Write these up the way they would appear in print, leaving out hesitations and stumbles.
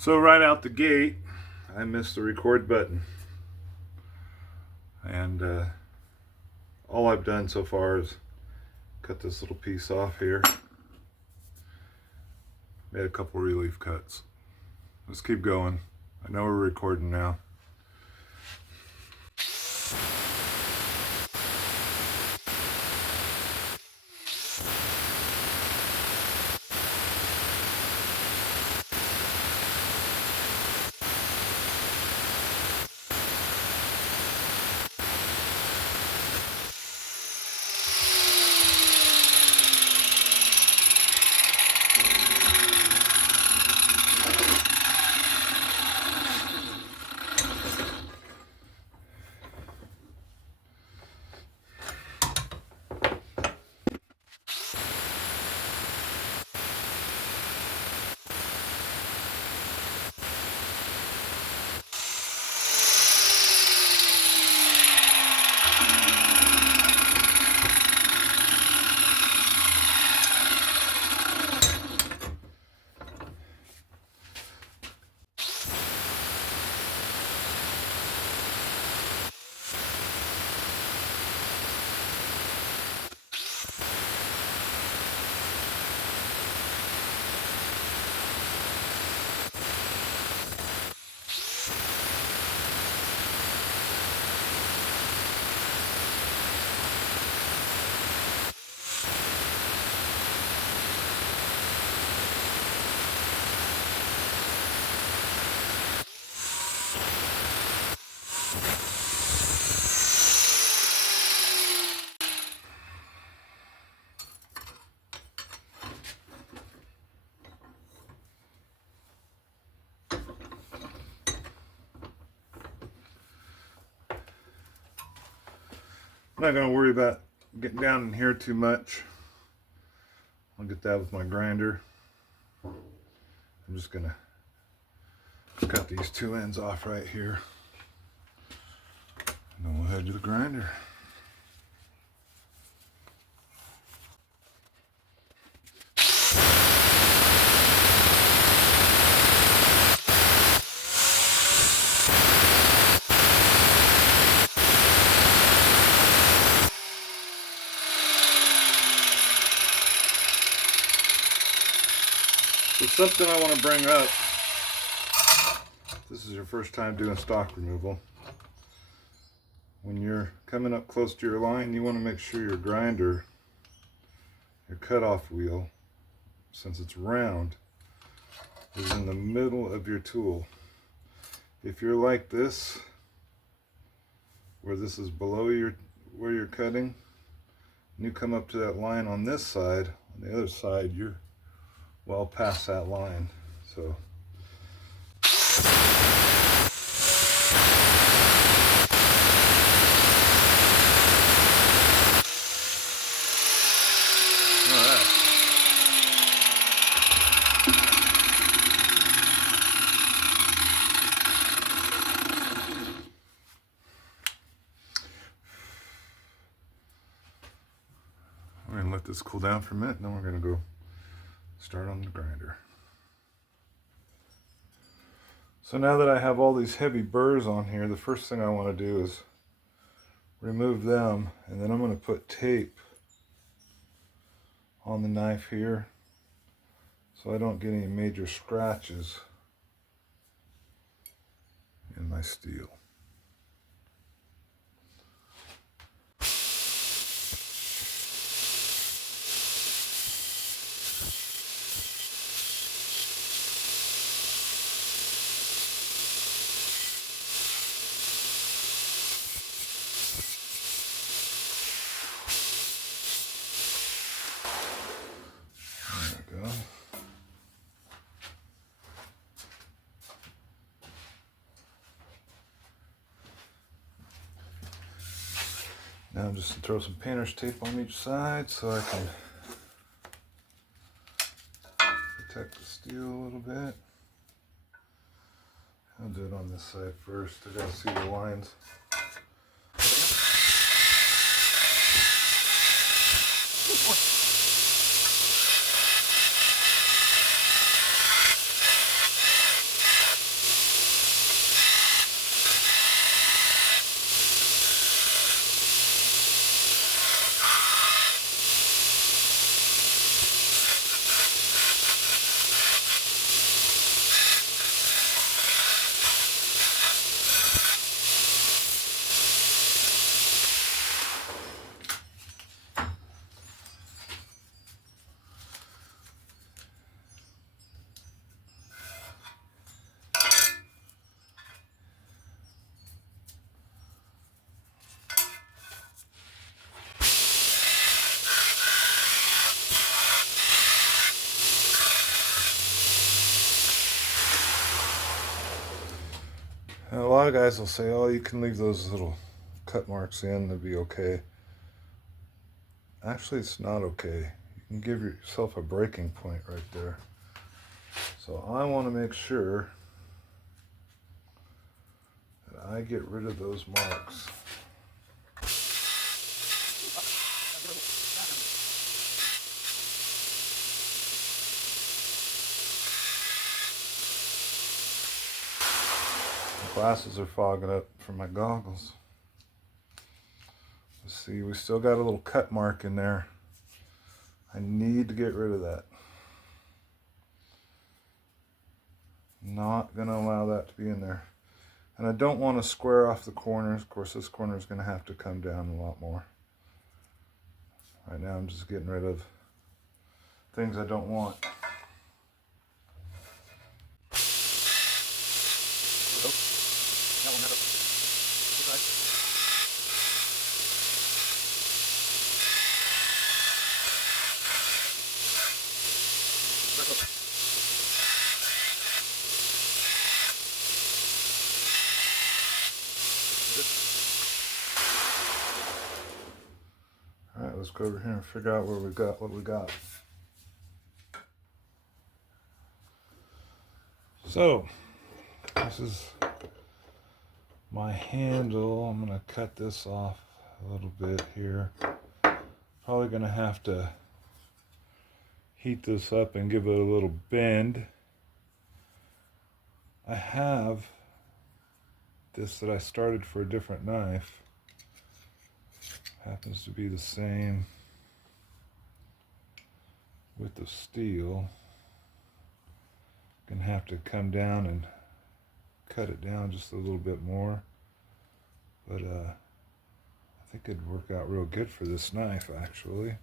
So right out the gate, I missed the record button. And all I've done so far is cut this little piece off here. Made a couple relief cuts. Let's keep going. I know we're recording now. I'm not going to worry about getting down in here too much. I'll get that with my grinder. I'm just going to cut these two ends off right here. And then we'll head to the grinder. So something I want to bring up, this is your first time doing stock removal. When you're coming up close to your line, you want to make sure your grinder, your cutoff wheel, since it's round, is in the middle of your tool. If you're like this, where this is below where you're cutting, and you come up to that line on this side, on the other side, you're well past that line. So we're going to let this cool down for a minute, and then we're going to go start on the grinder. So now that I have all these heavy burrs on here, the first thing I want to do is remove them, and then I'm going to put tape on the knife here so I don't get any major scratches in my steel. Now I'm just going to throw some painter's tape on each side so I can protect the steel a little bit. I'll do it on this side first. I gotta see the lines. And a lot of guys will say, oh, you can leave those little cut marks in, they'll be okay. Actually, it's not okay. You can give yourself a breaking point right there. So I want to make sure that I get rid of those marks. My glasses are fogging up from my goggles. Let's see, we still got a little cut mark in there. I need to get rid of that. Not going to allow that to be in there. And I don't want to square off the corners. Of course, this corner is going to have to come down a lot more. Right now, I'm just getting rid of things I don't want. All right, let's go over here and figure out what we got. So, this is my handle. I'm going to cut this off a little bit here. Probably going to have to heat this up and give it a little bend. I have this that I started for a different knife. Happens to be the same with the steel. Gonna have to come down and cut it down just a little bit more, but I think it'd work out real good for this knife actually.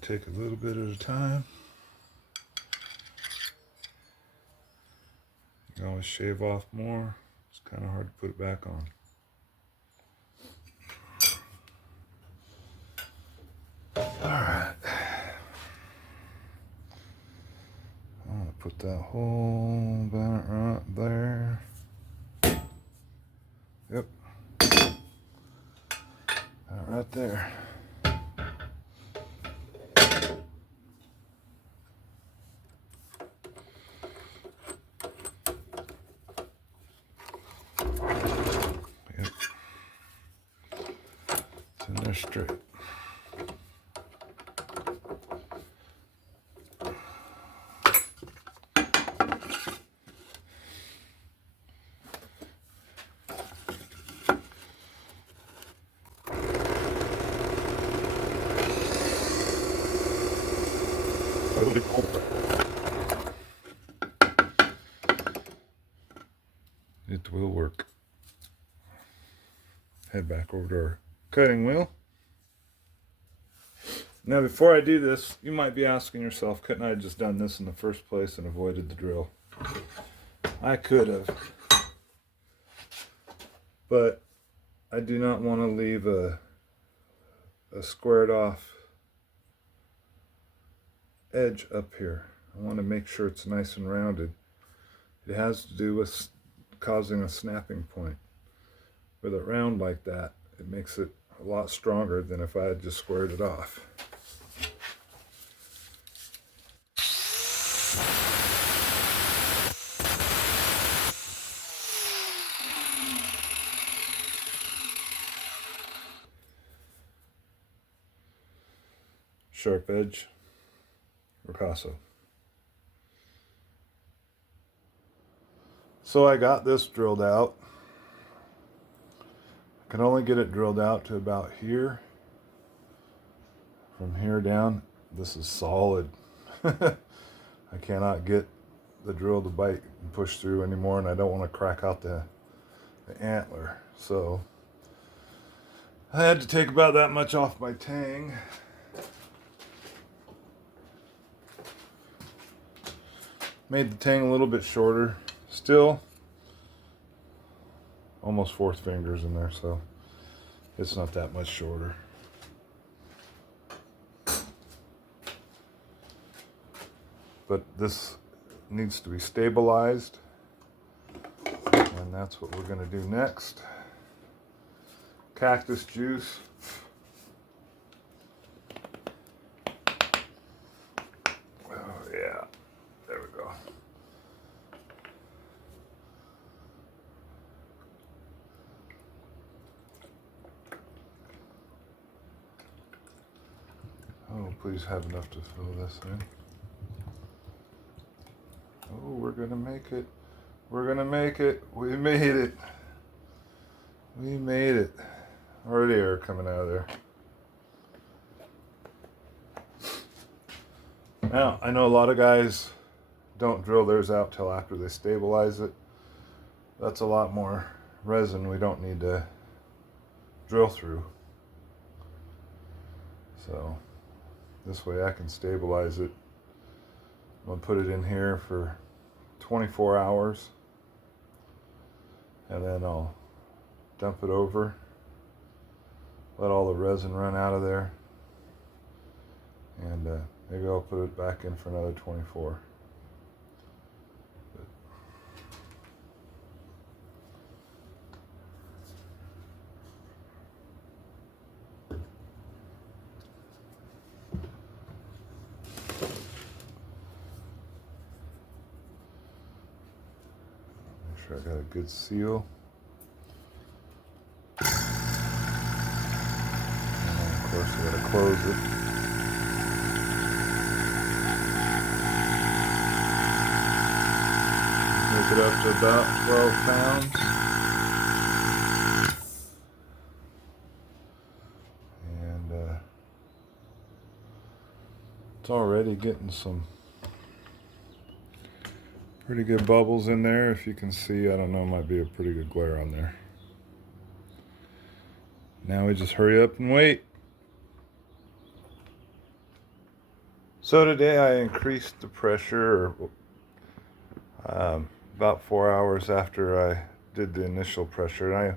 Take a little bit at a time. You can always shave off more. It's kind of hard to put it back on. All right. I'm gonna put that whole bit right there. Yep. That right there. And they're straight. It will work. Head back over to our cutting wheel. Now before I do this, you might be asking yourself, couldn't I have just done this in the first place and avoided the drill? I could have. But I do not want to leave a squared off edge up here. I want to make sure it's nice and rounded. It has to do with causing a snapping point. With it round like that, it makes it a lot stronger than if I had just squared it off. Sharp edge, ricasso. So I got this drilled out. I can only get it drilled out to about here. From here down, this is solid. I cannot get the drill to bite and push through anymore, and I don't want to crack out the antler. So I had to take about that much off my Tang. Made the tang a little bit shorter. Still almost fourth fingers in there, so it's not that much shorter. But this needs to be stabilized, and that's what we're going to do next. Cactus juice. Oh yeah, there we go. Oh, please have enough to fill this in. Oh, we're gonna make it. We're gonna make it. We made it. We made it. Already air coming out of there. Now, I know a lot of guys don't drill theirs out till after they stabilize it. That's a lot more resin we don't need to drill through. So this way I can stabilize it. I'm gonna put it in here for 24 hours, and then I'll dump it over, let all the resin run out of there, and maybe I'll put it back in for another 24. Make sure I got a good seal. And of course I gotta close it. Make it up to about 12 pounds. And it's already getting some pretty good bubbles in there. If you can see, I don't know, might be a pretty good glare on there. Now we just hurry up and wait. So today I increased the pressure about 4 hours after I did the initial pressure. And I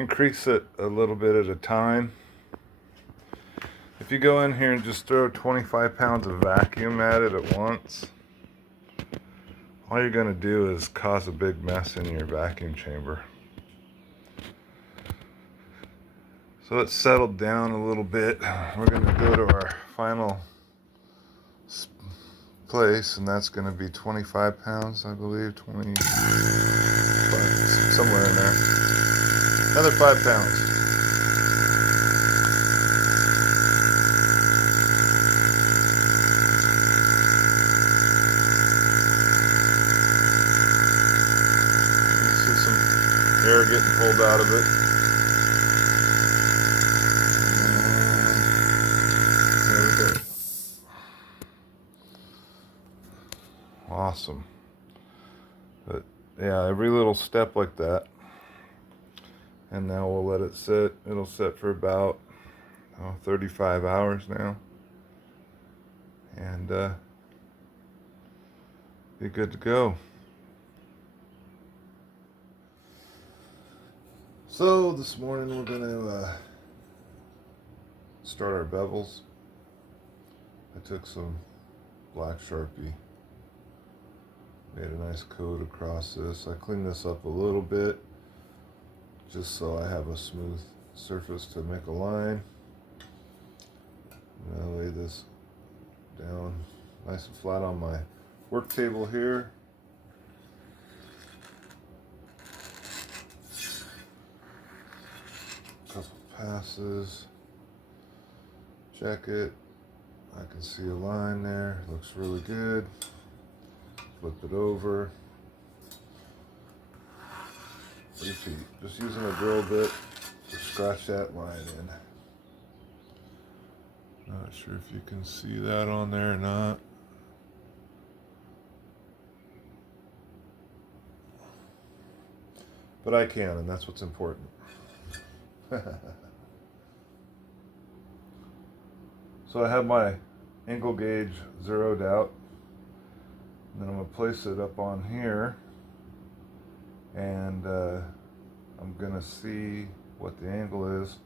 increase it a little bit at a time. If you go in here and just throw 25 pounds of vacuum at it at once, all you're going to do is cause a big mess in your vacuum chamber. So it's settled down a little bit. We're going to go to our final place, and that's going to be 25 pounds, I believe, 20, somewhere in there. Another 5 pounds. You see some air getting pulled out of it. Awesome. But yeah, every little step like that. And now we'll let it sit. It'll sit for about 35 hours now. And be good to go. So this morning we're going to start our bevels. I took some black Sharpie. Made a nice coat across this. I cleaned this up a little bit just so I have a smooth surface to make a line. I'm going to lay this down nice and flat on my work table here. Couple passes. Check it. I can see a line there. Looks really good. Flip it over. Repeat. Just using a drill bit to scratch that line in. Not sure if you can see that on there or not. But I can, and that's what's important. So I have my angle gauge zeroed out. And then I'm going to place it up on here, and I'm going to see what the angle is.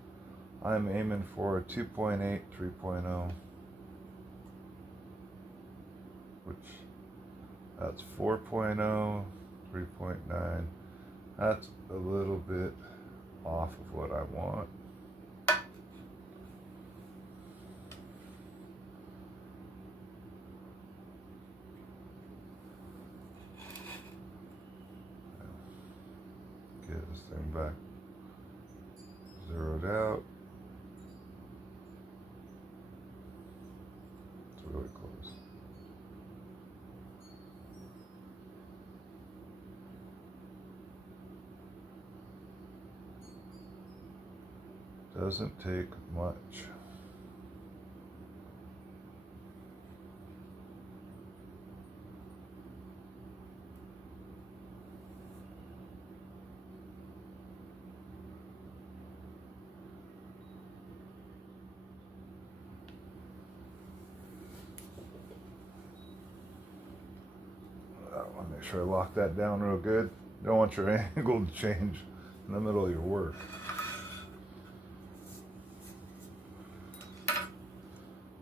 I'm aiming for a 2.8 3.0, which that's 4.0 3.9. That's a little bit off of what I want. Get this thing back zeroed out. It's really close. Doesn't take much. I want to make sure I lock that down real good. You don't want your angle to change in the middle of your work.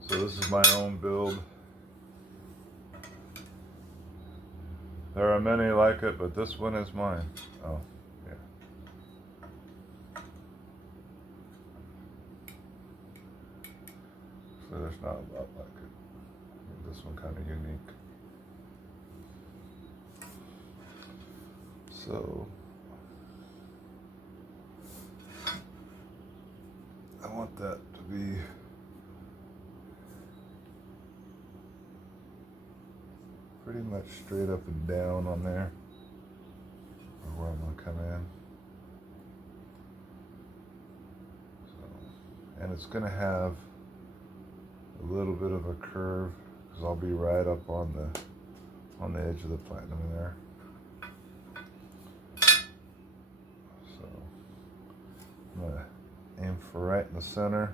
So this is my own build. There are many like it, but this one is mine. Oh, yeah. So there's not a lot like it. This one kind of unique. So I want that to be pretty much straight up and down on there, or where I'm going to come in. So, and it's going to have a little bit of a curve because I'll be right up on the edge of the platinum in there. So I'm going to aim for right in the center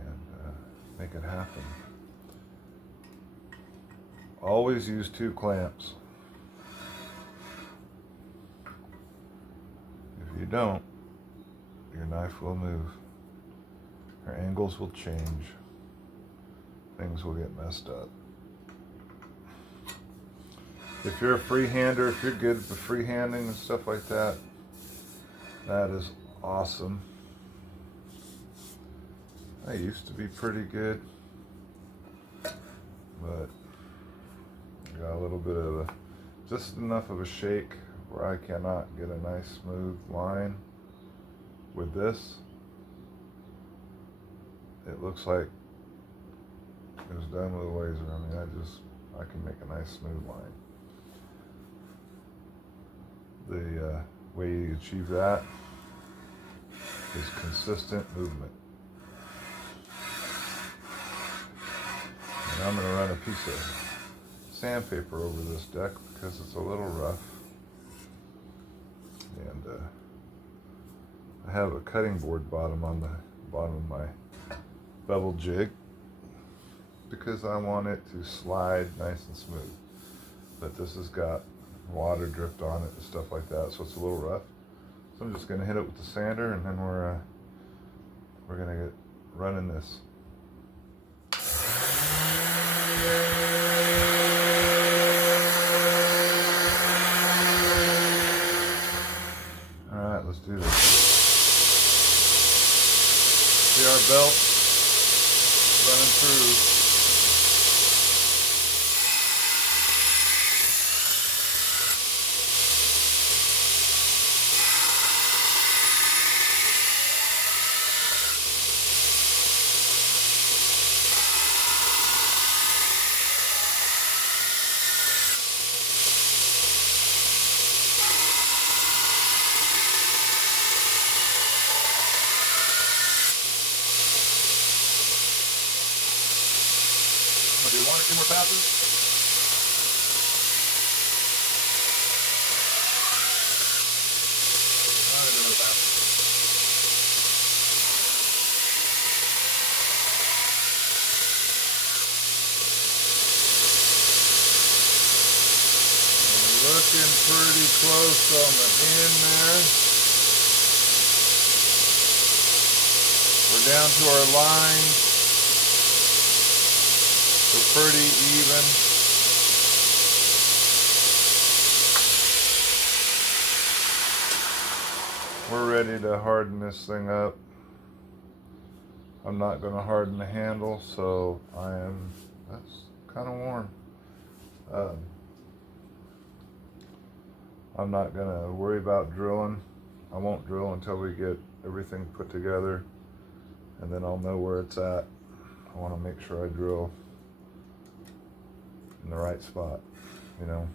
and make it happen. Always use 2 clamps. If you don't, your knife will move. Your angles will change. Things will get messed up. If you're a freehander, if you're good with freehanding and stuff like that, that is awesome. I used to be pretty good, but got a little bit of just enough of a shake where I cannot get a nice smooth line. With this, it looks like it was done with a laser. I mean, I can make a nice smooth line. The way you achieve that is consistent movement. And I'm going to run a piece of sandpaper over this deck because it's a little rough, and I have a cutting board bottom on the bottom of my bevel jig because I want it to slide nice and smooth, but this has got water dripped on it and stuff like that, so it's a little rough. So I'm just going to hit it with the sander, and then we're going to get running this. Let's do this. See our belt running through. Do you want 2 more passes? looking pretty close on the end there. We're down to our lines. We're pretty even. We're ready to harden this thing up. I'm not going to harden the handle, so that's kind of warm. I'm not going to worry about drilling. I won't drill until we get everything put together, and then I'll know where it's at. I want to make sure I drill in the right spot, you know.